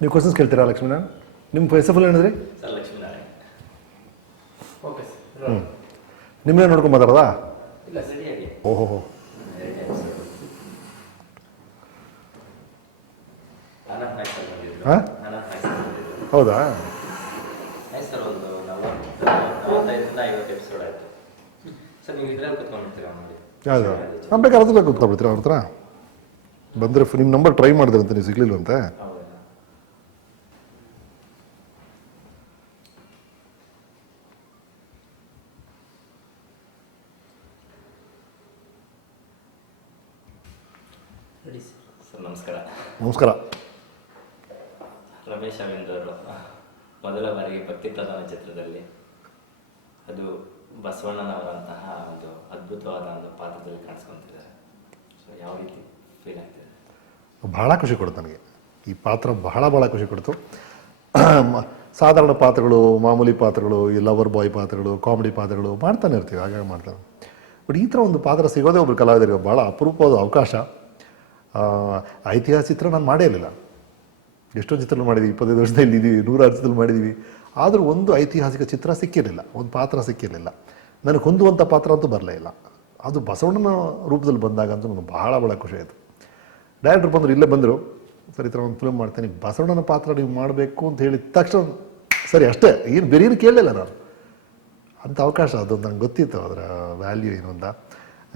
ನೀವು ಕ್ವಶನ್ಸ್ ಕೇಳ್ತೀರಾ ಲಕ್ಷ್ಮೀನಾರಾಯಣ್? ನಿಮ್ಮ ಹೆಸರು ಹೇಳಿದ್ರಿ ಸರ್ ಲಕ್ಷ್ಮೀನಾರಾಯಣ್. Okay sir. ನಿಮ್ಮನ್ನೇ ನೋಡ್ಕೊಂಡು ಮಾತಾಡೋದಾ? ಇಲ್ಲ ಸರಿಯಾಗಿ. ಓಹೋ. ಹಾಂ, ಹೌದಾ? ಸರ್ ಒಂದು 45 ಎಪಿಸೋಡ್ ಆಯಿತು ಸರ್. ನೀವು ಇದ್ರಲ್ಲಿ ಕೂತ್ಕೊಂಡಿರ್ತೀರಾ ನೋಡಿ? ಹೌದಾ? ನಾನು ಬೇಕಾದ್ರೆ ಅದ್ರ ಕೂತ್ಕೊಬಿಡ್ತೀರಾ ಅವ್ರ ಹತ್ರ ಬಂದರೆ? ನಿಮ್ಮ ನಂಬರ್ ಟ್ರೈ ಮಾಡಿದ್ರಂತೆ, ನೀವು ಸಿಗ್ಲಿಲ್ವಂತೆ? ಸರ್ ನಮಸ್ಕಾರ. ನಮಸ್ಕಾರ. ರಮೇಶ್ ಅರವಿಂದ್ ಅವರು ಮೊದಲ ಬಾರಿಗೆ ಭಕ್ತಿ ಪ್ರಧಾನ ಚಿತ್ರದಲ್ಲಿ, ಅದು ಬಸವಣ್ಣನವರಂತಹ ಒಂದು ಅದ್ಭುತವಾದ ಒಂದು ಪಾತ್ರದಲ್ಲಿ ಕಾಣಿಸ್ಕೊತಿದ್ದಾರೆ. ಸೊ ಯಾವ ರೀತಿ ಫೀಲ್ ಆಗ್ತಿದೆ? ಬಹಳ ಖುಷಿ ಕೊಡ್ತು ನನಗೆ ಈ ಪಾತ್ರ, ಬಹಳ ಖುಷಿ ಕೊಡ್ತು. ಸಾಧಾರಣ ಪಾತ್ರಗಳು, ಮಾಮೂಲಿ ಪಾತ್ರಗಳು, ಈ ಲವರ್ ಬಾಯ್ ಪಾತ್ರಗಳು, ಕಾಮಿಡಿ ಪಾತ್ರಗಳು ಮಾಡ್ತಾನೆ ಇರ್ತೀವಿ, ಹಾಗಾಗಿ ಮಾಡ್ತಾರೆ. ಬಟ್ ಈ ಥರ ಒಂದು ಪಾತ್ರ ಸಿಗೋದೇ ಒಬ್ಬರು ಕಲಾವಿದರಿಗೆ ಭಾಳ ಅಪರೂಪವಾದ ಅವಕಾಶ. ಐತಿಹಾಸಿಕ ಚಿತ್ರ ನಾನು ಮಾಡೇ ಇರಲಿಲ್ಲ. ಎಷ್ಟೋ ಚಿತ್ರಗಳು ಮಾಡಿದ್ದೀವಿ, 25 ವರ್ಷದಲ್ಲಿ ಇದ್ದೀವಿ, 100 ಚಿತ್ರದಲ್ಲಿ ಮಾಡಿದ್ದೀವಿ. ಆದರೂ ಒಂದು ಐತಿಹಾಸಿಕ ಚಿತ್ರ ಸಿಕ್ಕಿರಲಿಲ್ಲ, ಒಂದು ಪಾತ್ರ ಸಿಕ್ಕಿರಲಿಲ್ಲ. ನನಗೆ ಹೊಂದುವಂಥ ಪಾತ್ರ ಅಂತೂ ಬರಲೇ ಇಲ್ಲ. ಅದು ಬಸವಣ್ಣನ ರೂಪದಲ್ಲಿ ಬಂದಾಗ ಅಂತೂ ನನಗೆ ಭಾಳ ಖುಷಿ ಆಯಿತು. ಡೈರೆಕ್ಟ್ರ್ ಬಂದರು, ಇಲ್ಲೇ ಬಂದರು, ಸರ್ ಈ ಥರ ಒಂದು ಫಿಲ್ಮ್ ಮಾಡ್ತೀನಿ, ಬಸವಣ್ಣನ ಪಾತ್ರ ನೀವು ಮಾಡಬೇಕು ಅಂತ ಹೇಳಿದ ತಕ್ಷಣ ಸರಿ ಅಷ್ಟೇ, ಏನು ಬೇರೆ ಏನು ಕೇಳಲಿಲ್ಲ ನಾನು. ಅಂಥ ಅವಕಾಶ ಅದು ನನಗೆ ಗೊತ್ತಿತ್ತು, ಅದರ ವ್ಯಾಲ್ಯೂ ಏನು ಅಂತ.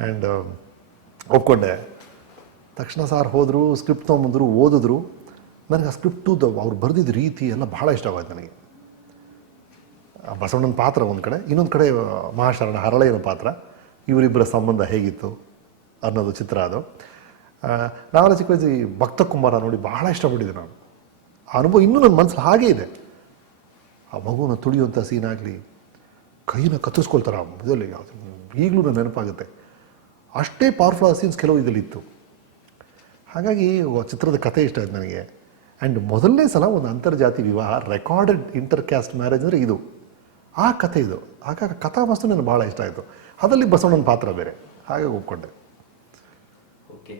ಆ್ಯಂಡ್ ಒಪ್ಕೊಂಡೆ. ತಕ್ಷಣ ಸಾರ್ ಹೋದರು, ಸ್ಕ್ರಿಪ್ಟ್ ತೊಗೊಂಬಂದರು, ಓದಿದ್ರು. ನನಗೆ ಆ ಸ್ಕ್ರಿಪ್ಟು ಅವ್ರು ಬರೆದಿದ್ದ ರೀತಿ ಎಲ್ಲ ಭಾಳ ಇಷ್ಟವಾಯ್ತು ನನಗೆ. ಬಸವಣ್ಣನ ಪಾತ್ರ ಒಂದು ಕಡೆ, ಇನ್ನೊಂದು ಕಡೆ ಮಹಾಶರಣ ಹರಳೆಯನ ಪಾತ್ರ, ಇವರಿಬ್ಬರ ಸಂಬಂಧ ಹೇಗಿತ್ತು ಅನ್ನೋದು ಚಿತ್ರ ಅದು. ನಾವೆಲ್ಲ ಚಿಕ್ಕ ವಯಸ್ಸಿ ಭಕ್ತ ಕುಮಾರ ನೋಡಿ ಭಾಳ ಇಷ್ಟಪಟ್ಟಿದ್ದೆ ನಾನು. ಆ ಅನುಭವ ಇನ್ನೂ ನನ್ನ ಮನಸ್ಸಲ್ಲಿ ಹಾಗೇ ಇದೆ. ಆ ಮಗುನ ತುಳಿಯುವಂಥ ಸೀನಾಗಲಿ, ಕೈನ ಕತ್ತಿಸ್ಕೊಳ್ತಾರೆ ಆ ಇದರಲ್ಲಿ, ಈಗಲೂ ನನ್ನ ನೆನಪಾಗುತ್ತೆ. ಅಷ್ಟೇ ಪವರ್ಫುಲ್ ಆದ ಸೀನ್ಸ್ ಕೆಲವು ಇದರಲ್ಲಿತ್ತು. ಹಾಗಾಗಿ ಚಿತ್ರದ ಕಥೆ ಇಷ್ಟ ಆಯ್ತು ನನಗೆ. ಆ್ಯಂಡ್ ಮೊದಲನೇ ಸಲ ಒಂದು ಅಂತರ್ಜಾತಿ ವಿವಾಹ, ರೆಕಾರ್ಡೆಡ್ ಇಂಟರ್ ಕ್ಯಾಸ್ಟ್ ಮ್ಯಾರೇಜ್ ಅಂದರೆ ಇದು, ಆ ಕಥೆ ಇದು. ಹಾಗಾಗಿ ಕಥಾವಸ್ತು ನನಗೆ ಭಾಳ ಇಷ್ಟ ಆಯಿತು. ಅದರಲ್ಲಿ ಬಸವಣ್ಣನ ಪಾತ್ರ ಬೇರೆ, ಹಾಗಾಗಿ ಒಪ್ಕೊಂಡೆ. ಓಕೆ,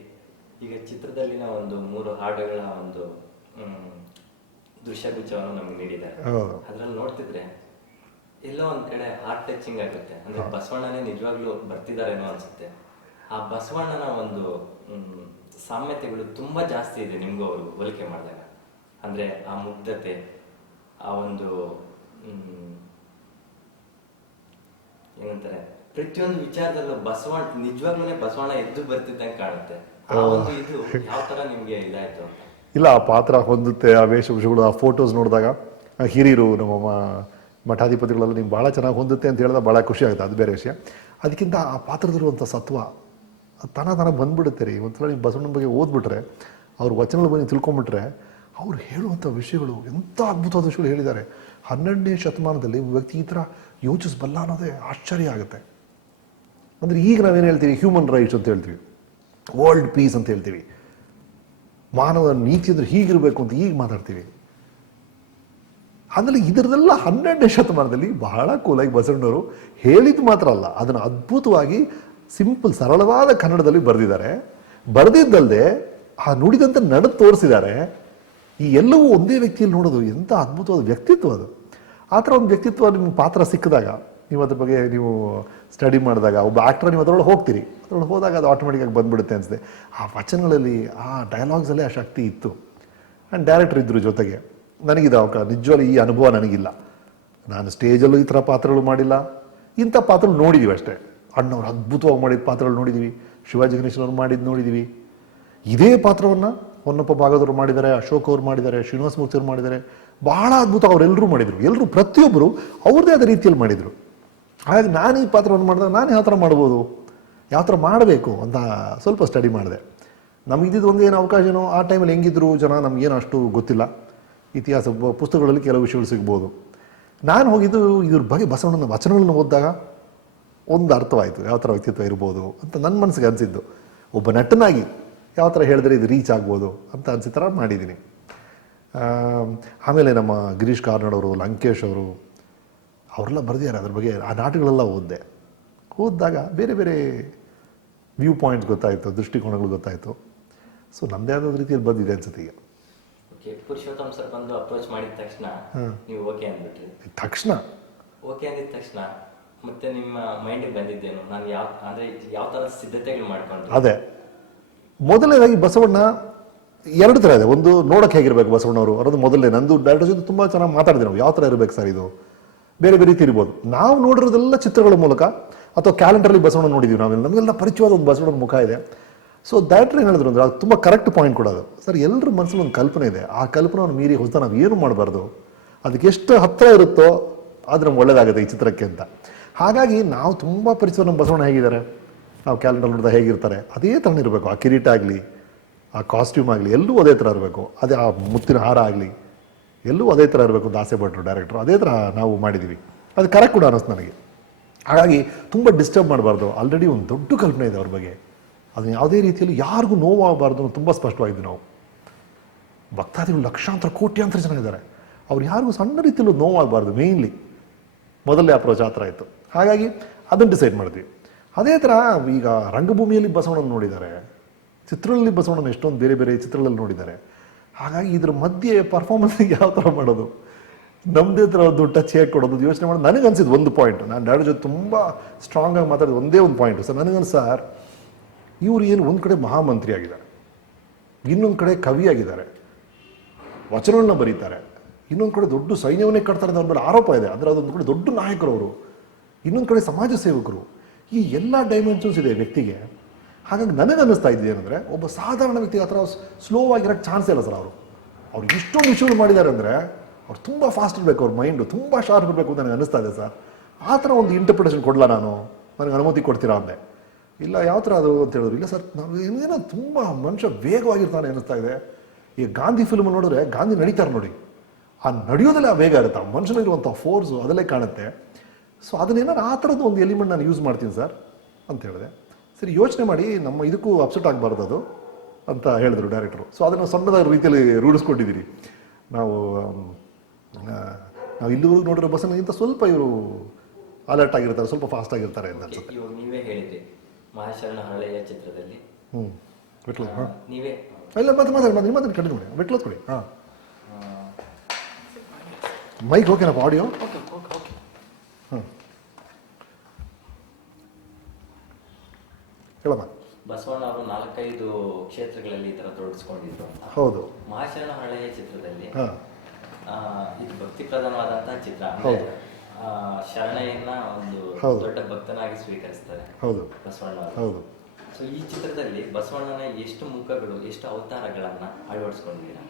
ಈಗ ಚಿತ್ರದಲ್ಲಿನ ಒಂದು 3 ಹಾಡುಗಳ ಒಂದು ದೃಶ್ಯಗುಚ್ಛವನ್ನು ನಮ್ಗೆ ನೀಡಿದ್ದಾರೆ. ಅದ್ರಲ್ಲಿ ನೋಡ್ತಿದ್ರೆ ಎಲ್ಲೋ ಒಂದ್ ಕಡೆ ಹಾರ್ಟ್ ಟಚಿಂಗ್ ಆಗುತ್ತೆ. ಅಂದ್ರೆ ಬಸವಣ್ಣನೇ ನಿಜವಾಗ್ಲೂ ಬರ್ತಿದಾರೇನೋ ಅನ್ಸುತ್ತೆ. ಆ ಬಸವಣ್ಣನ ಒಂದು ಸಾಮ್ಯತೆಗಳು ತುಂಬಾ ಜಾಸ್ತಿ ಇದೆ ನಿಮ್ಗೂ ಅವರು ಹೋಲಿಕೆ ಮಾಡಿದಾಗ. ಅಂದ್ರೆ ಆ ಮುಗ್ಧತೆ, ಆ ಒಂದು ಏನಂತಾರೆ, ಪ್ರತಿಯೊಂದು ವಿಚಾರದಲ್ಲೂ ನಿಜವಾಗ್ಲೂ ಬಸವಣ್ಣ ಎದ್ದು ಬರ್ತಿದ್ದಂಗೆ ಕಾಣುತ್ತೆ. ಆ ಒಂದು ಇದು ಯಾವ ತರ ನಿಮ್ಗೆ ಇದಾಯ್ತು ಅಂತ? ಇಲ್ಲ, ಆ ಪಾತ್ರ ಹೊಂದುತ್ತೆ, ಆ ವೇಷಭೂಷಗಳು, ಆ ಫೋಟೋಸ್ ನೋಡಿದಾಗ ಹಿರಿಯರು, ನಮ್ಮ ಮಠಾಧಿಪತಿಗಳೆಲ್ಲ ನಿಮ್ಗೆ ಭಾಳ ಚೆನ್ನಾಗಿ ಹೊಂದುತ್ತೆ ಅಂತ ಹೇಳಿದಾಗ ಭಾಳ ಖುಷಿ ಆಗುತ್ತೆ, ಅದು ಬೇರೆ ವಿಷಯ. ಅದಕ್ಕಿಂತ ಆ ಪಾತ್ರದಲ್ಲಿರುವಂಥ ಸತ್ವ ತನ ಬಂದುಬಿಡುತ್ತೆ ರೀ. ಒಂಥರ ನೀವು ಬಸವಣ್ಣನ ಬಗ್ಗೆ ಓದ್ಬಿಟ್ರೆ, ಅವ್ರ ವಚನಗಳ ಬಗ್ಗೆ ತಿಳ್ಕೊಂಬಿಟ್ರೆ, ಅವ್ರು ಹೇಳುವಂಥ ವಿಷಯಗಳು ಎಂಥ ಅದ್ಭುತವಾದ ವಿಷಯಗಳು ಹೇಳಿದ್ದಾರೆ. 12ನೇ ಶತಮಾನದಲ್ಲಿ ವ್ಯಕ್ತಿ ಈ ಥರ ಯೋಚಿಸಬಲ್ಲ ಅನ್ನೋದೇ ಆಶ್ಚರ್ಯ ಆಗುತ್ತೆ. ಅಂದರೆ ಈಗ ನಾವೇನು ಹೇಳ್ತೀವಿ, ಹ್ಯೂಮನ್ ರೈಟ್ಸ್ ಅಂತ ಹೇಳ್ತೀವಿ, ವರ್ಲ್ಡ್ ಪೀಸ್ ಅಂತ ಹೇಳ್ತೀವಿ, ಮಾನವ ನೀತಿ ಅಂದರೆ ಹೀಗಿರಬೇಕು ಅಂತ ಈಗ ಮಾತಾಡ್ತೀವಿ. ಆಮೇಲೆ ಇದರದೆಲ್ಲ 12ನೇ ಶತಮಾನದಲ್ಲಿ ಬಹಳ ಕೂಲಾಗಿ ಬಸವಣ್ಣವರು ಹೇಳಿದ್ದು ಮಾತ್ರ ಅಲ್ಲ, ಅದನ್ನು ಅದ್ಭುತವಾಗಿ ಸಿಂಪಲ್ ಸರಳವಾದ ಕನ್ನಡದಲ್ಲಿ ಬರೆದಿದ್ದಾರೆ. ಬರೆದಿದ್ದಲ್ಲದೆ ಆ ನುಡಿದಂತೆ ನಡೆದು ತೋರಿಸಿದ್ದಾರೆ. ಈ ಎಲ್ಲವೂ ಒಂದೇ ವ್ಯಕ್ತಿಯಲ್ಲಿ ನೋಡೋದು ಎಂಥ ಅದ್ಭುತವಾದ ವ್ಯಕ್ತಿತ್ವ ಅದು. ಆ ಥರ ಒಂದು ವ್ಯಕ್ತಿತ್ವ ನಿಮ್ಗೆ ಪಾತ್ರ ಸಿಕ್ಕಿದಾಗ, ನೀವು ಅದ್ರ ಬಗ್ಗೆ ನೀವು ಸ್ಟಡಿ ಮಾಡಿದಾಗ, ಒಬ್ಬ ಆ್ಯಕ್ಟರ್ ನೀವು ಅದರೊಳಗೆ ಹೋಗ್ತೀರಿ, ಅದರೊಳಗೆ ಹೋದಾಗ ಅದು ಆಟೋಮೆಟಿಕಾಗಿ ಬಂದುಬಿಡುತ್ತೆ ಅನಿಸುತ್ತೆ. ಆ ವಚನಗಳಲ್ಲಿ, ಆ ಡೈಲಾಗ್ಸಲ್ಲೇ ಆ ಶಕ್ತಿ ಇತ್ತು. ಆ್ಯಂಡ್ ಡೈರೆಕ್ಟರ್ ಇದ್ದರು ಜೊತೆಗೆ. ನನಗಿದೆ ನಿಜವಾಗ್ಲೂ ಈ ಅನುಭವ ನನಗಿಲ್ಲ. ನಾನು ಸ್ಟೇಜಲ್ಲೂ ಈ ಥರ ಪಾತ್ರಗಳು ಮಾಡಿಲ್ಲ, ಇಂಥ ಪಾತ್ರಗಳು ನೋಡಿದ್ದೀವಿ ಅಷ್ಟೇ. ಅಣ್ಣವ್ರು ಅದ್ಭುತವಾಗಿ ಮಾಡಿದ ಪಾತ್ರಗಳು ನೋಡಿದ್ದೀವಿ, ಶಿವಾಜಿ ಗಣೇಶನವ್ರು ಮಾಡಿದ್ದು ನೋಡಿದ್ದೀವಿ. ಇದೇ ಪಾತ್ರವನ್ನು ಹೊನ್ನಪ್ಪ ಭಾಗದವ್ರು ಮಾಡಿದ್ದಾರೆ, ಅಶೋಕ್ ಅವ್ರು ಮಾಡಿದ್ದಾರೆ, ಶ್ರೀನಿವಾಸ ಮೂರ್ತಿ ಅವ್ರು ಮಾಡಿದ್ದಾರೆ. ಬಹಳ ಅದ್ಭುತ ಅವರೆಲ್ಲರೂ ಮಾಡಿದರು. ಎಲ್ಲರೂ ಪ್ರತಿಯೊಬ್ಬರು ಅವ್ರದ್ದೇ ಆದ ರೀತಿಯಲ್ಲಿ ಮಾಡಿದರು. ಹಾಗಾಗಿ ನಾನು ಈ ಪಾತ್ರವನ್ನು ಮಾಡಿದಾಗ ನಾನು ಯಾವ ಥರ ಮಾಡ್ಬೋದು, ಯಾವ ಥರ ಮಾಡಬೇಕು ಅಂತ ಸ್ವಲ್ಪ ಸ್ಟಡಿ ಮಾಡಿದೆ. ನಮಗಿದ್ದು ಒಂದು ಏನು ಅವಕಾಶ ಏನೋ, ಆ ಟೈಮಲ್ಲಿ ಹೆಂಗಿದ್ರು ಜನ ನಮಗೇನು ಅಷ್ಟು ಗೊತ್ತಿಲ್ಲ. ಇತಿಹಾಸ ಪುಸ್ತಕಗಳಲ್ಲಿ ಕೆಲವು ವಿಷಯಗಳು ಸಿಗ್ಬೋದು. ನಾನು ಹೋಗಿದ್ದು ಇದ್ರ ಬಗ್ಗೆ ಬಸವಣ್ಣನ ವಚನಗಳನ್ನು ಓದಿದಾಗ ಒಂದು ಅರ್ಥವಾಯಿತು, ಯಾವ ಥರ ವ್ಯಕ್ತಿತ್ವ ಇರ್ಬೋದು ಅಂತ ನನ್ನ ಮನಸ್ಸಿಗೆ ಅನಿಸಿದ್ದು. ಒಬ್ಬ ನಟನಾಗಿ ಯಾವ ಥರ ಹೇಳಿದ್ರೆ ಇದು ರೀಚ್ ಆಗ್ಬೋದು ಅಂತ ಅನಿಸೋ ಥರ ಮಾಡಿದ್ದೀನಿ. ಆಮೇಲೆ ನಮ್ಮ ಗಿರೀಶ್ ಕಾರ್ನಾಡ್ ಅವರು, ಲಂಕೇಶ್ ಅವರು, ಅವರೆಲ್ಲ ಬರೆದಿದ್ದಾರೆ ಅದ್ರ ಬಗ್ಗೆ. ಆ ನಾಟಕಗಳೆಲ್ಲ ಓದಿದಾಗ ಬೇರೆ ಬೇರೆ ವ್ಯೂ ಪಾಯಿಂಟ್ಸ್ ಗೊತ್ತಾಯಿತು, ದೃಷ್ಟಿಕೋನಗಳು ಗೊತ್ತಾಯಿತು. ಸೊ ನಮ್ಮದೇ ಆದ ರೀತಿಯಲ್ಲಿ ಬಂದಿದೆ ಅನ್ಸುತ್ತೆ ಈಗ. ಪುರುಷೋತ್ತಮ್ ಸರ್ ಬಂದು ಅಪ್ರೋಚ್ ಮಾಡಿದ ತಕ್ಷಣ ನೀವು ಓಕೆ ಅಂದ್ಬಿಟ್ರಿ. ತಕ್ಷಣ ಓಕೆ ಅಂದಿದ ತಕ್ಷಣ ಮತ್ತೆ ನಿಮ್ಮ ಮೈಂಡಿಗೆ ಬಂದಿದ್ದೇನು, ನಾನು ಯಾವ ಥರದ ಸಿದ್ಧತೆಗಳು ಮಾಡ್ಕೊಂಡ್ರೆ? ಅದೇ ಮೊದಲನೇದಾಗಿ ಬಸವಣ್ಣ ಎರಡು ಥರ ಇದೆ. ಒಂದು ನೋಡಕ್ಕೆ ಹೇಗಿರ್ಬೇಕು ಬಸವಣ್ಣವರು ಅನ್ನೋದು ಮೊದಲನೇ. ನಂದು ಡೈರೆಕ್ಟರ್ ಜೊತೆ ತುಂಬ ಚೆನ್ನಾಗಿ ಮಾತಾಡಿದೆ ನಾವು, ಯಾವ ಥರ ಇರಬೇಕು ಸರ್ ಇದು, ಬೇರೆ ಬೇರೆ ರೀತಿ ಇರ್ಬೋದು. ನಾವು ನೋಡಿರೋದೆಲ್ಲ ಚಿತ್ರಗಳ ಮೂಲಕ ಅಥವಾ ಕ್ಯಾಲೆಂಡರಲ್ಲಿ ಬಸವಣ್ಣ ನೋಡಿದ್ದೀವಿ ನಾವೆಲ್ಲ, ನಮಗೆಲ್ಲ ಪರಿಚಯವಾದ ಒಂದು ಬಸವಣ್ಣನ ಮುಖ ಇದೆ. ಸೊ ಡೈರೆಕ್ಟರ್ ಏನು ಹೇಳಿದ್ರು ಅಂದರೆ ಅದು ತುಂಬ ಕರೆಕ್ಟ್ ಪಾಯಿಂಟ್ ಕೊಡೋದು. ಸರ್ ಎಲ್ಲರ ಮನಸ್ಸಲ್ಲಿ ಒಂದು ಕಲ್ಪನೆ ಇದೆ, ಆ ಕಲ್ಪನೆಯನ್ನು ಮೀರಿ ಹೊಸ ನಾವು ಏನು ಮಾಡಬಾರ್ದು, ಅದಕ್ಕೆ ಎಷ್ಟು ಹತ್ತಿರ ಇರುತ್ತೋ ಅದು ನಮ್ಗೆ ಒಳ್ಳೇದಾಗುತ್ತೆ ಈ ಚಿತ್ರಕ್ಕೆ ಅಂತ. ಹಾಗಾಗಿ ನಾವು ತುಂಬ ಪರಿಚಯ ನಮ್ಮ ಬಸವಣ್ಣ ಹೇಗಿದ್ದಾರೆ, ನಾವು ಕ್ಯಾಲೆಂಡರ್ ನೋಡಿದ ಹೇಗಿರ್ತಾರೆ ಅದೇ ಥರ ಇರಬೇಕು. ಆ ಕಿರೀಟ ಆಗಲಿ, ಆ ಕಾಸ್ಟ್ಯೂಮ್ ಆಗಲಿ, ಎಲ್ಲೂ ಅದೇ ಥರ ಇರಬೇಕು. ಅದೇ ಆ ಮುತ್ತಿನ ಹಾರ ಆಗಲಿ, ಎಲ್ಲೂ ಅದೇ ಥರ ಇರಬೇಕು ಅಂತ ಆಸೆ ಪಟ್ಟರು ಡೈರೆಕ್ಟ್ರು. ಅದೇ ಥರ ನಾವು ಮಾಡಿದ್ದೀವಿ. ಅದು ಕರೆಕ್ಟ್ ಕೂಡ ಅನ್ನಿಸ್ತು ನನಗೆ. ಹಾಗಾಗಿ ತುಂಬ ಡಿಸ್ಟರ್ಬ್ ಮಾಡಬಾರ್ದು. ಆಲ್ರೆಡಿ ಒಂದು ದೊಡ್ಡ ಕಲ್ಪನೆ ಇದೆ ಅವ್ರ ಬಗ್ಗೆ, ಅದನ್ನು ಯಾವುದೇ ರೀತಿಯಲ್ಲಿ ಯಾರಿಗೂ ನೋವಾಗಬಾರ್ದು ಅಂತ ತುಂಬ ಸ್ಪಷ್ಟವಾಗಿದ್ವಿ ನಾವು. ಭಕ್ತಾದಿಗಳು ಲಕ್ಷಾಂತರ ಕೋಟ್ಯಾಂತರ ಜನ ಇದ್ದಾರೆ, ಅವ್ರು ಯಾರಿಗೂ ಸಣ್ಣ ರೀತಿಯಲ್ಲೂ ನೋವಾಗಬಾರ್ದು. ಮೇಯ್ನ್ಲಿ ಮೊದಲನೇ ಅಪ್ರೋಚ್ ಆ ಥರ ಇತ್ತು. ಹಾಗಾಗಿ ಅದನ್ನು ಡಿಸೈಡ್ ಮಾಡಿದ್ವಿ. ಅದೇ ಥರ ಈಗ ರಂಗಭೂಮಿಯಲ್ಲಿ ಬಸವಣ್ಣನ ನೋಡಿದ್ದಾರೆ, ಚಿತ್ರಗಳಲ್ಲಿ ಬಸವಣ್ಣನ ಎಷ್ಟೊಂದು ಬೇರೆ ಬೇರೆ ಚಿತ್ರಗಳಲ್ಲಿ ನೋಡಿದ್ದಾರೆ. ಹಾಗಾಗಿ ಇದ್ರ ಮಧ್ಯೆ ಪರ್ಫಾರ್ಮೆನ್ಸಿಗೆ ಯಾವ ಥರ ಮಾಡೋದು, ನಮ್ಮದೇ ಥರ ಒಂದು ಟಚ್ ಹೇಗೆ ಕೊಡೋದು ಯೋಚನೆ ಮಾಡೋದು. ನನಗೆ ಅನಿಸಿದ್ದು ಒಂದು ಪಾಯಿಂಟ್, ನಾನು ಡೈರೆಕ್ಟರ್ ಜೊತೆ ತುಂಬ ಸ್ಟ್ರಾಂಗಾಗಿ ಮಾತಾಡಿದ ಒಂದೇ ಒಂದು ಪಾಯಿಂಟು ಸರ್. ನನಗನ್ಸ ಸರ್, ಇವರು ಏನು ಒಂದು ಕಡೆ ಮಹಾಮಂತ್ರಿ ಆಗಿದ್ದಾರೆ, ಇನ್ನೊಂದು ಕಡೆ ಕವಿಯಾಗಿದ್ದಾರೆ, ವಚನಗಳನ್ನ ಬರೀತಾರೆ, ಇನ್ನೊಂದು ಕಡೆ ದೊಡ್ಡ ಸೈನ್ಯವನ್ನೇ ಕಟ್ತಾರೆ ಅಂತ ಅವ್ರ ಮೇಲೆ ಆರೋಪ ಇದೆ. ಅಂದರೆ ಅದೊಂದು ಕಡೆ ದೊಡ್ಡ ನಾಯಕರು ಅವರು, ಇನ್ನೊಂದು ಕಡೆ ಸಮಾಜ ಸೇವಕರು. ಈ ಎಲ್ಲ ಡೈಮೆನ್ಷನ್ಸ್ ಇದೆ ವ್ಯಕ್ತಿಗೆ. ಹಾಗಾಗಿ ನನಗೆ ಅನ್ನಿಸ್ತಾ ಇದ್ದೆ ಏನಂದರೆ, ಒಬ್ಬ ಸಾಧಾರಣ ವ್ಯಕ್ತಿ ಆ ಥರ ಸ್ಲೋ ಆಗಿರೋಕ್ಕೆ ಚಾನ್ಸ್ ಇಲ್ಲ ಸರ್. ಅವ್ರು ಇಷ್ಟೊಂದು ವಿಷಯಗಳು ಮಾಡಿದ್ದಾರೆ ಅಂದರೆ ಅವ್ರು ತುಂಬ ಫಾಸ್ಟ್ ಇರಬೇಕು, ಅವ್ರ ಮೈಂಡು ತುಂಬ ಶಾರ್ಪ್ ಇರಬೇಕು ಅಂತ ನನಗೆ ಅನ್ನಿಸ್ತಾ ಇದೆ ಸರ್. ಆ ಥರ ಒಂದು ಇಂಟರ್ಪ್ರಿಟೇಷನ್ ಕೊಡಲ ನಾನು, ನನಗೆ ಅನುಮತಿ ಕೊಡ್ತೀರಾ ಅಂದೆ. ಇಲ್ಲ ಯಾವ ಥರ ಅದು ಅಂತ ಹೇಳಿದ್ರು. ಇಲ್ಲ ಸರ್, ನಾವು ಏನೋ ತುಂಬ ಮನುಷ್ಯ ವೇಗವಾಗಿರ್ತಾನೆ ಅನ್ನಿಸ್ತಾ ಇದೆ. ಈಗ ಗಾಂಧಿ ಫಿಲ್ಮ್ ನೋಡಿದ್ರೆ ಗಾಂಧಿ ನಡೀತಾರೆ ನೋಡಿ, ಆ ನಡೆಯೋದಲ್ಲೇ ಆ ವೇಗ ಇರುತ್ತೆ, ಆ ಮನುಷ್ಯನಿರುವಂಥ ಫೋರ್ಸು ಅದಲ್ಲೇ ಕಾಣುತ್ತೆ. ಸೊ ಅದನ್ನೇನಾರು ಆ ಥರದ್ದು ಒಂದು ಎಲಿಮೆಂಟ್ ನಾನು ಯೂಸ್ ಮಾಡ್ತೀನಿ ಸರ್ ಅಂತ ಹೇಳಿದೆ. ಸರಿ ಯೋಚನೆ ಮಾಡಿ, ನಮ್ಮ ಇದಕ್ಕೂ ಅಪ್ಸೆಟ್ ಆಗಬಾರ್ದು ಅದು ಅಂತ ಹೇಳಿದ್ರು ಡೈರೆಕ್ಟ್ರು. ಸೊ ಅದನ್ನು ಸಣ್ಣದಾದ ರೀತಿಯಲ್ಲಿ ರೂಢಿಸ್ಕೊಂಡಿದ್ದೀರಿ ನಾವು. ಇಲ್ಲಿವರೆಗೂ ನೋಡಿರೋ ಬಸ್ಸನ್ಗಿಂತ ಸ್ವಲ್ಪ ಇವರು ಅಲರ್ಟ್ ಆಗಿರ್ತಾರೆ, ಸ್ವಲ್ಪ ಫಾಸ್ಟ್ ಆಗಿರ್ತಾರೆ ಅಂತ ಅನ್ಸುತ್ತೆ. ಇವಾಗ ನೀವೇ ಹೇಳಿದ್ರಿ ಮಹಾಶರಣ ಹಳೆಯ ಚಿತ್ರದಲ್ಲಿ ಬಿಟ್ಲ ಹಾಂ ನೀವೇ ಇಲ್ಲ ಮಾತಾಡಿ ಮಾತಾಡಿ ಕಂಟಿನ್ಯೂ ಮಾಡಿ. ಬಿಟ್ಲತ್ ಕೊಡಿ. ಹಾಂ ಮೈಕ್ ಓಕೆನಪ್ಪ, ಆಡಿಯೋ ಹಾಂ ಹೇಳಮ್ಮ. ಬಸವಣ್ಣ ಅವರು 4-5 ಕ್ಷೇತ್ರಗಳಲ್ಲಿ ಈ ತರ ತೊಡಗಿಸ್ಕೊಂಡಿದ್ರು ಅಂತ. ಹೌದು. ಮಹಾಶರಣ ಹಳೆಯ ಚಿತ್ರದಲ್ಲಿ ಹಾಂ ಇದು ಭಕ್ತಿ ಪ್ರಧಾನವಾದಂತಹ ಚಿತ್ರ. ಹೌದು. ಶರಣಯ್ಯನ ಒಂದು ಹೌದು. ದೊಡ್ಡ ಭಕ್ತನಾಗಿ ಸ್ವೀಕರಿಸ್ತಾರೆ ಹೌದು ಬಸವಣ್ಣ ಅವರು. ಹೌದು. ಸೊ ಈ ಚಿತ್ರದಲ್ಲಿ ಬಸವಣ್ಣನ ಎಷ್ಟು ಮುಖಗಳು, ಎಷ್ಟು ಅವತಾರಗಳನ್ನ ಅಳವಡಿಸ್ಕೊಂಡಿದ್ದೀರಾ?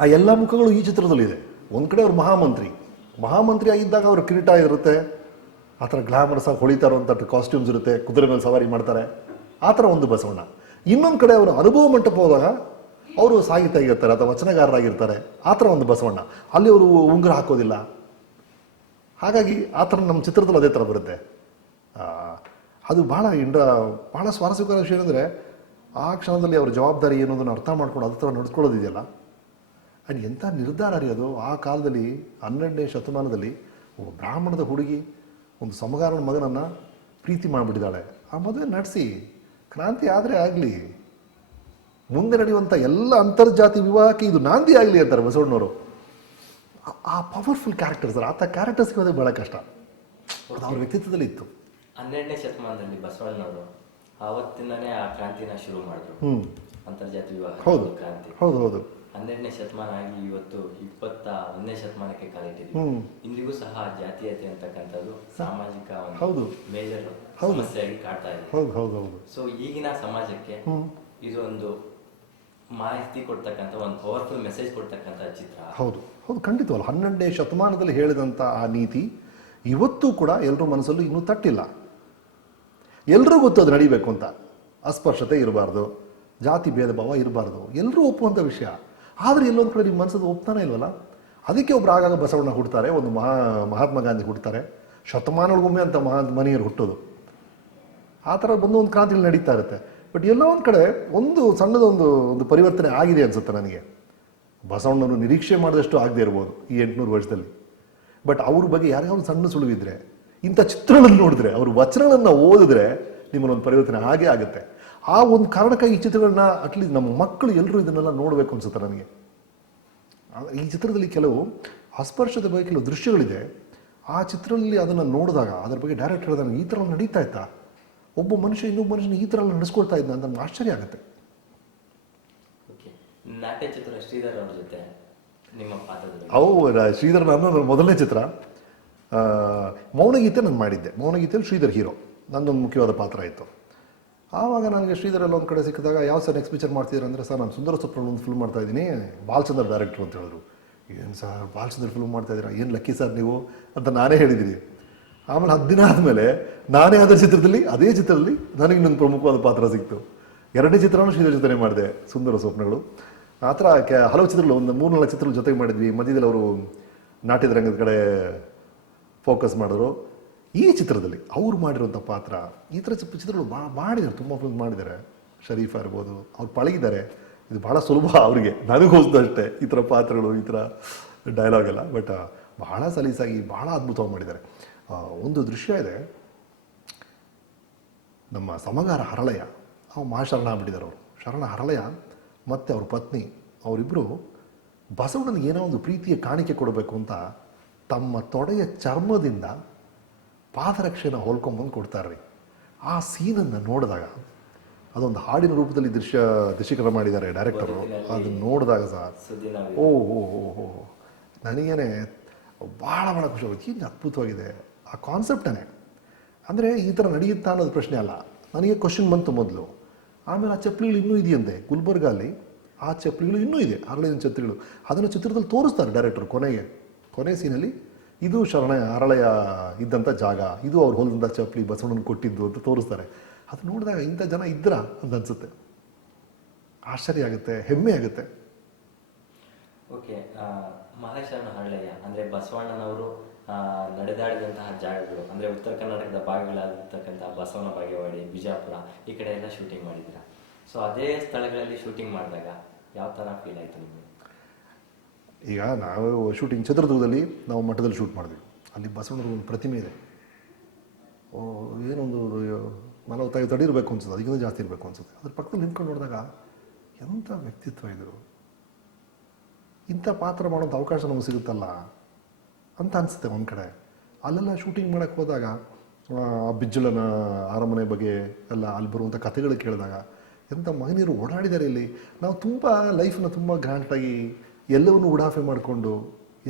ಆ ಎಲ್ಲ ಮುಖಗಳು ಈ ಚಿತ್ರದಲ್ಲಿದೆ. ಒಂದು ಕಡೆ ಅವ್ರು ಮಹಾಮಂತ್ರಿ ಆಗಿದ್ದಾಗ ಅವ್ರ ಕಿರೀಟ ಇರುತ್ತೆ, ಆ ಥರ ಗ್ಲಾಮರಸ್ ಆಗಿ ಹೊಳಿತಾ ಇರುವಂಥ ಕಾಸ್ಟ್ಯೂಮ್ಸ್ ಇರುತ್ತೆ, ಕುದುರೆ ಮೇಲೆ ಸವಾರಿ ಮಾಡ್ತಾರೆ, ಆ ಥರ ಒಂದು ಬಸವಣ್ಣ. ಇನ್ನೊಂದು ಕಡೆ ಅವರು ಅನುಭವ ಮಂಟಪ ಹೋದಾಗ ಅವರು ಸಾಹಿತ್ಯ ಆಗಿರ್ತಾರೆ ಅಥವಾ ವಚನಗಾರರಾಗಿರ್ತಾರೆ, ಆ ಥರ ಒಂದು ಬಸವಣ್ಣ. ಅಲ್ಲಿ ಅವರು ಉಂಗುರ ಹಾಕೋದಿಲ್ಲ. ಹಾಗಾಗಿ ಆ ಥರ ನಮ್ಮ ಚಿತ್ರದಲ್ಲಿ ಅದೇ ಥರ ಬರುತ್ತೆ. ಅದು ಭಾಳ ಸ್ವಾರಸ್ಯಕರ ವಿಷಯ ಏನಂದರೆ, ಆ ಕ್ಷಣದಲ್ಲಿ ಅವ್ರ ಜವಾಬ್ದಾರಿ ಏನು ಅನ್ನೋದನ್ನು ಅರ್ಥ ಮಾಡ್ಕೊಂಡು ಅದೇ ಥರ ನಡೆಸ್ಕೊಳ್ಳೋದಿದೆಯಲ್ಲ, ಅದು ಎಂಥ ನಿರ್ಧಾರ ರೀ ಅದು. ಆ ಕಾಲದಲ್ಲಿ 12ನೇ ಶತಮಾನದಲ್ಲಿ ಒಬ್ಬ ಬ್ರಾಹ್ಮಣದ ಹುಡುಗಿ ಒಂದು ಸಮಗಾರನ ಮಗನನ್ನು ಪ್ರೀತಿ ಮಾಡಿಬಿಟ್ಟಿದ್ದಾಳೆ. ಆ ಮದುವೆ ನಡೆಸಿ ಕ್ರಾಂತಿ ಆದರೆ ಆಗಲಿ, ಮುಂದೆ ನಡೆಯುವಂಥ ಎಲ್ಲ ಅಂತರ್ಜಾತಿ ವಿವಾಹಕ್ಕೆ ಇದು ನಾಂದಿ ಆಗಲಿ ಅಂತಾರೆ ಬಸವಣ್ಣವರು. ಆ ಪವರ್ಫುಲ್ ಕ್ಯಾರೆಕ್ಟರ್ಸ್, ಆ ಥರ ಕ್ಯಾರೆಕ್ಟರ್ ಸಿಗೋದೇ ಭಾಳ ಕಷ್ಟ. ಅದು ಅವ್ರ ವ್ಯಕ್ತಿತ್ವದಲ್ಲಿ ಇತ್ತು. 12ನೇ ಶತಮಾನದಲ್ಲಿ ಬಸವಣ್ಣವರು ಆವತ್ತಿಂದನೇ ಆ ಕ್ರಾಂತಿನ ಶುರು ಮಾಡಿದ್ರು, ಅಂತರ್ಜಾತಿ ವಿವಾಹ ಕ್ರಾಂತಿ. ಹೌದು ಹೌದು. 12ನೇ ಶತಮಾನ ಆಗಿ ಇವತ್ತು 21ನೇ ಶತಮಾನಕ್ಕೆ ಕಾಲಿಟ್ಟಿದ್ವಿ. ಇಂದಿಗೂ ಸಹ ಜಾತೀಯತೆ ಅಂತಕ್ಕಂಥದ್ದು ಸಾಮಾಜಿಕ ಒಂದು ಮೇಜರ್ ಸಮಸ್ಯೆಯಾಗಿ ಕಾಡ್ತಾ ಇದೆ. ಹೌದು ಹೌದು ಹೌದು. ಸೊ ಈಗಿನ ಸಮಾಜಕ್ಕೆ ಇದು ಒಂದು ಮಾಹಿತಿ ಕೊಡ್ತಕ್ಕಂಥ, ಒಂದು ಪವರ್ಫುಲ್ ಮೆಸೇಜ್ ಕೊಡ್ತಕ್ಕಂಥ ಚಿತ್ರ. ಹೌದು ಹೌದು, ಖಂಡಿತವಲ್ಲ. 12ನೇ ಶತಮಾನದಲ್ಲಿ ಹೇಳಿದಂಥ ಆ ನೀತಿ ಇವತ್ತೂ ಕೂಡ ಎಲ್ಲರ ಮನಸ್ಸಲ್ಲೂ ಇನ್ನೂ ತಟ್ಟಿಲ್ಲ. ಎಲ್ಲರೂ ಗೊತ್ತು ಅದು ನಡಿಬೇಕು ಅಂತ. ಅಸ್ಪರ್ಶತೆ ಇರಬಾರ್ದು, ಜಾತಿ ಭೇದ ಭಾವ ಇರಬಾರ್ದು, ಎಲ್ಲರೂ ಒಪ್ಪುವಂಥ ವಿಷಯ. ಆದರೆ ಎಲ್ಲೊಂದು ಕಡೆ ನಿಮ್ಮ ಮನಸ್ಸದು ಒಪ್ತಾನೆ ಇಲ್ವಲ್ಲ. ಅದಕ್ಕೆ ಒಬ್ರು ಆಗಾಗ ಬಸವಣ್ಣ ಹುಡ್ತಾರೆ, ಒಂದು ಮಹಾತ್ಮ ಗಾಂಧಿ ಹುಡ್ತಾರೆ, ಶತಮಾನಗಳಿಗೊಮ್ಮೆ ಅಂತ ಮಹನೀಯರು ಹುಟ್ಟೋದು. ಆ ಥರ ಬಂದು ಒಂದು ಕ್ರಾಂತಿಗಳು ನಡೀತಾ ಇರುತ್ತೆ. ಬಟ್ ಎಲ್ಲೋ ಒಂದು ಕಡೆ ಒಂದು ಸಣ್ಣದೊಂದು ಪರಿವರ್ತನೆ ಆಗಿದೆ ಅನಿಸುತ್ತೆ ನನಗೆ. ಬಸವಣ್ಣನು ನಿರೀಕ್ಷೆ ಮಾಡಿದಷ್ಟು ಆಗದೆ ಇರ್ಬೋದು ಈ 800 ವರ್ಷದಲ್ಲಿ. ಬಟ್ ಅವ್ರ ಬಗ್ಗೆ ಯಾರಿಗಾದ್ರು ಸಣ್ಣ ಸುಳಿವಿದ್ರೆ, ಇಂಥ ಚಿತ್ರಗಳನ್ನು ನೋಡಿದ್ರೆ, ಅವ್ರ ವಚನಗಳನ್ನು ಓದಿದ್ರೆ ನಿಮ್ಮನ್ನೊಂದು ಪರಿವರ್ತನೆ ಹಾಗೇ ಆಗುತ್ತೆ. ಆ ಒಂದು ಕಾರಣಕ್ಕಾಗಿ ಈ ಚಿತ್ರಗಳನ್ನ ಅಟ್ಲೀಸ್ಟ್ ನಮ್ಮ ಮಕ್ಕಳು ಎಲ್ಲರೂ ಇದನ್ನೆಲ್ಲ ನೋಡಬೇಕು ಅನ್ಸುತ್ತೆ ನನಗೆ. ಈ ಚಿತ್ರದಲ್ಲಿ ಕೆಲವು ಅಸ್ಪರ್ಶದ ಬಗ್ಗೆ ಕೆಲವು ದೃಶ್ಯಗಳಿದೆ. ಆ ಚಿತ್ರದಲ್ಲಿ ಅದನ್ನು ನೋಡಿದಾಗ ಅದರ ಬಗ್ಗೆ ಡೈರೆಕ್ಟರ್ ಅದನ್ನು ಈ ಥರ ನಡೀತಾ ಇತ್ತಾ, ಒಬ್ಬ ಮನುಷ್ಯ ಇನ್ನೊಬ್ಬ ಮನುಷ್ಯನ ಈ ಥರ ನಡೆಸ್ಕೊಳ್ತಾ ಇದ್ದ ಅಂತ ನಮ್ಗೆ ಆಶ್ಚರ್ಯ ಆಗುತ್ತೆ. ಓಕೆ, ನಾಟ್ಯ ಚಿತ್ರ ಶ್ರೀಧರ್ ಅವ್ರ ಜೊತೆ ನಿಮ್ಮ ಪಾತ್ರದಲ್ಲಿ ಶ್ರೀಧರ್ ನನ್ನ ಮೊದಲನೇ ಚಿತ್ರ ಮೌನಗೀತೆ ನಾನು ಮಾಡಿದ್ದೆ. ಮೌನಗೀತೆಯಲ್ಲಿ ಶ್ರೀಧರ್ ಹೀರೋ, ನನ್ನೊಂದು ಮುಖ್ಯವಾದ ಪಾತ್ರ ಇತ್ತು. ಆವಾಗ ನನಗೆ ಶ್ರೀಧರ್ ಎಲ್ಲ ಒಂದು ಕಡೆ ಸಿಕ್ಕಿದಾಗ ಯಾವ ಸರ್ ನೆಕ್ಸ್ಟ್ ಪಿಕ್ಚರ್ ಮಾಡ್ತಿದ್ರು ಅಂದರೆ, ಸರ್ ನಾನು ಸುಂದರ ಸ್ವಪ್ನ ಒಂದು ಫಿಲ್ಮ್ ಮಾಡ್ತಾ ಇದ್ದೀನಿ, ಬಾಲಚಂದ್ರ ಡೈರೆಕ್ಟ್ರು ಅಂತ ಹೇಳಿದ್ರು. ಏನು ಸರ್ ಬಾಲಚಂದ್ರ ಫಿಲ್ಮ್ ಮಾಡ್ತಾ ಇದ್ದೀರಾ, ಏನು ಲಕ್ಕಿ ಸರ್ ನೀವು ಅಂತ ನಾನೇ ಹೇಳಿದ್ದೀನಿ. ಆಮೇಲೆ 10 ದಿನ ಆದಮೇಲೆ ನಾನೇ ಅದೇ ಚಿತ್ರದಲ್ಲಿ ನನಗೆ ಇನ್ನೊಂದು ಪ್ರಮುಖವಾದ ಪಾತ್ರ ಸಿಕ್ತು. 2ನೇ ಚಿತ್ರನೂ ಶ್ರೀಧರ್ ಜೊತೆ ಮಾಡಿದೆ, ಸುಂದರ ಸ್ವಪ್ನಗಳು. ಆ ಥರ ಹಲವು ಚಿತ್ರಗಳು, ಒಂದು 3-4 ಚಿತ್ರಗಳು ಜೊತೆಗೆ ಮಾಡಿದ್ವಿ. ಮಧ್ಯದಲ್ಲಿ ಅವರು ನಾಟ್ಯದ ರಂಗದ ಕಡೆ ಫೋಕಸ್ ಮಾಡಿದ್ರು. ಈ ಚಿತ್ರದಲ್ಲಿ ಅವ್ರು ಮಾಡಿರುವಂಥ ಪಾತ್ರ, ಈ ಥರ ಚಿತ್ರಗಳು ಮಾಡಿದ್ದಾರೆ, ತುಂಬ ಫಿಲ್ಮ್ ಮಾಡಿದ್ದಾರೆ. ಶರೀಫ್ ಇರ್ಬೋದು, ಅವ್ರು ಪಳಗಿದ್ದಾರೆ. ಇದು ಭಾಳ ಸುಲಭ ಅವರಿಗೆ, ನನಗೋಸ್ದು ಅಷ್ಟೇ ಈ ಥರ ಪಾತ್ರಗಳು, ಈ ಥರ ಡೈಲಾಗ್ ಎಲ್ಲ. ಬಟ್ ಬಹಳ ಸಲೀಸಾಗಿ ಭಾಳ ಅದ್ಭುತವಾಗಿ ಮಾಡಿದ್ದಾರೆ. ಒಂದು ದೃಶ್ಯ ಇದೆ, ನಮ್ಮ ಸಮಗಾರ ಹರಳಯ್ಯ, ಶರಣ ಆಗ್ಬಿಟ್ಟಿದ್ದಾರೆ ಅವರು. ಶರಣ ಹರಳಯ್ಯ ಮತ್ತು ಅವ್ರ ಪತ್ನಿ, ಅವರಿಬ್ಬರು ಬಸವಣ್ಣನಿಗೆ ಏನೋ ಒಂದು ಪ್ರೀತಿಯ ಕಾಣಿಕೆ ಕೊಡಬೇಕು ಅಂತ ತಮ್ಮ ತೊಡೆಯ ಚರ್ಮದಿಂದ ಪಾದರಕ್ಷೆನ ಹೊಲ್ಕೊಂಬಂದು ಕೊಡ್ತಾರೆ ರೀ. ಆ ಸೀನನ್ನು ನೋಡಿದಾಗ, ಅದೊಂದು ಹಾಡಿನ ರೂಪದಲ್ಲಿ ದೃಶ್ಯೀಕರಣ ಮಾಡಿದ್ದಾರೆ ಡೈರೆಕ್ಟರು. ಅದನ್ನು ನೋಡಿದಾಗ ಸರ್ ಓ ನನಗೇನೆ ಭಾಳ ಖುಷಿ ಆಗುತ್ತೆ. ಏನು ಅದ್ಭುತವಾಗಿದೆ ಆ ಕಾನ್ಸೆಪ್ಟೇ. ಅಂದರೆ ಈ ಥರ ನಡೆಯುತ್ತಾ ಅನ್ನೋದು ಪ್ರಶ್ನೆ ಅಲ್ಲ. ನನಗೆ ಕ್ವಶನ್ ಬಂತು ಮೊದಲು. ಆಮೇಲೆ ಆ ಚಪ್ಪಲಿಗಳು ಇನ್ನೂ ಇದೆಯಂತೆ ಗುಲ್ಬರ್ಗಲ್ಲಿ, ಆ ಚಪ್ಪಲಿಗಳು ಇನ್ನೂ ಇದೆ, ಹರಳಿನ ಛತ್ರಿಗಳು. ಅದನ್ನು ಚಿತ್ರದಲ್ಲಿ ತೋರಿಸ್ತಾರೆ ಡೈರೆಕ್ಟರ್. ಕೊನೆ ಸೀನಲ್ಲಿ ಇದು ಹರಳಯ್ಯ ಇದ್ದಂಥ ಜಾಗ, ಇದು ಅವ್ರು ಹೊಲದಂಥ ಚಪ್ಪಲಿ ಬಸವಣ್ಣನ ಕೊಟ್ಟಿದ್ದು ಅಂತ ತೋರಿಸ್ತಾರೆ. ಅದು ನೋಡಿದಾಗ ಇಂಥ ಜನ ಇದ್ರ ಅಂತ ಅನ್ಸುತ್ತೆ. ಆಶ್ಚರ್ಯ ಆಗುತ್ತೆ, ಹೆಮ್ಮೆ ಆಗುತ್ತೆ. ಓಕೆ, ಮಹಾಶರಣ ಹರಳಯ್ಯ ಅಂದರೆ ಬಸವಣ್ಣನವರು ನಡೆದಾಡಿದಂತಹ ಜಾಗಗಳು, ಅಂದರೆ ಉತ್ತರ ಕರ್ನಾಟಕದ ಭಾಗಗಳಾಗಿರ್ತಕ್ಕಂಥ ಬಸವನ ಬಾಗೇವಾಡಿ, ಬಿಜಾಪುರ, ಈ ಕಡೆ ಎಲ್ಲ ಶೂಟಿಂಗ್ ಮಾಡಿದ್ದೀರಾ. ಸೊ ಅದೇ ಸ್ಥಳಗಳಲ್ಲಿ ಶೂಟಿಂಗ್ ಮಾಡಿದಾಗ ಯಾವ ಥರ ಫೀಲ್ ಆಯಿತು ನಿಮಗೆ? ಈಗ ನಾವು ಶೂಟಿಂಗ್ ಚಿತ್ರದುರ್ಗದಲ್ಲಿ ನಾವು ಮಠದಲ್ಲಿ ಶೂಟ್ ಮಾಡಿದ್ವಿ. ಅಲ್ಲಿ ಬಸವಣ್ಣನ ಒಂದು ಪ್ರತಿಮೆ ಇದೆ. ಏನೊಂದು 40-50 ಅಡಿ ಇರಬೇಕು ಅನ್ಸುತ್ತೆ, ಅದಕ್ಕಿಂತ ಜಾಸ್ತಿ ಇರಬೇಕು ಅನ್ಸುತ್ತೆ. ಅದ್ರ ಪಕ್ಕದಲ್ಲಿ ನಿಂತ್ಕೊಂಡು ನೋಡಿದಾಗ ಎಂಥ ವ್ಯಕ್ತಿತ್ವ ಇದು, ಇಂಥ ಪಾತ್ರ ಮಾಡೋಂಥ ಅವಕಾಶ ನಮಗೆ ಸಿಗುತ್ತಲ್ಲ ಅಂತ ಅನಿಸುತ್ತೆ ಒಂದು ಕಡೆ. ಅಲ್ಲೆಲ್ಲ ಶೂಟಿಂಗ್ ಮಾಡೋಕ್ಕೆ ಹೋದಾಗ ಆ ಬಿಜ್ಜಳನ ಅರಮನೆ ಬಗ್ಗೆ ಎಲ್ಲ ಅಲ್ಲಿ ಬರುವಂಥ ಕಥೆಗಳು ಕೇಳಿದಾಗ ಎಂಥ ಮಹನೀಯರು ಓಡಾಡಿದ್ದಾರೆ ಇಲ್ಲಿ. ನಾವು ತುಂಬ ಲೈಫನ್ನ ತುಂಬ ಗ್ರ್ಯಾಂಟಾಗಿ ಎಲ್ಲವನ್ನೂ ಉಡಾಫೆ ಮಾಡಿಕೊಂಡು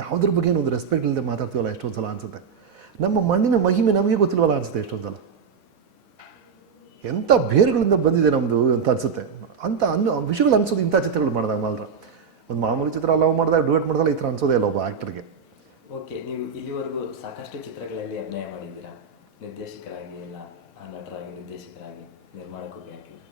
ಯಾವುದ್ರ ಬಗ್ಗೆ ಒಂದು ರೆಸ್ಪೆಕ್ಟ್ ಇಲ್ಲದೆ ಮಾತಾಡ್ತೀವಲ್ಲ ಎಷ್ಟೊಂದು ಸಲ ಅನಿಸುತ್ತೆ. ನಮ್ಮ ಮಣ್ಣಿನ ಮಹಿಮೆ ನಮಗೆ ಗೊತ್ತಿಲ್ವಲ್ಲ ಅನಿಸುತ್ತೆ ಎಷ್ಟೊಂದು ಸಲ. ಎಂಥ ಬೇರುಗಳಿಂದ ಬಂದಿದೆ ನಮ್ಮದು ಅಂತ ಅನಿಸುತ್ತೆ. ಅಂತ ವಿಷಯಗಳು ಅನಿಸೋದು ಇಂಥ ಚಿತ್ರಗಳು ಮಾಡಿದಾಗ ಮಾತ್ರ. ಒಂದು ಮಾಮೂಲಿ ಚಿತ್ರ ಲವ್ ಮಾಡಿದಾಗ ಡುಯೆಟ್ ಮಾಡಿದಾಗ ಈ ಥರ ಅನಿಸೋದೇ ಇಲ್ಲ ಒಬ್ಬ ಆ್ಯಕ್ಟರ್ಗೆ. ಓಕೆ, ನೀವು ಇಲ್ಲಿವರೆಗೂ ಸಾಕಷ್ಟು ಚಿತ್ರಗಳಲ್ಲಿ ಅಭಿನಯ ಮಾಡಿದ್ದೀರಾ, ನಿರ್ದೇಶಕರಾಗಿ, ಇಲ್ಲ ನಟರಾಗಿ, ನಿರ್ದೇಶಕರಾಗಿ, ನಿರ್ಮಾಣಕ್ಕೂ ಹಾಕಿದ್ದೀರಾ.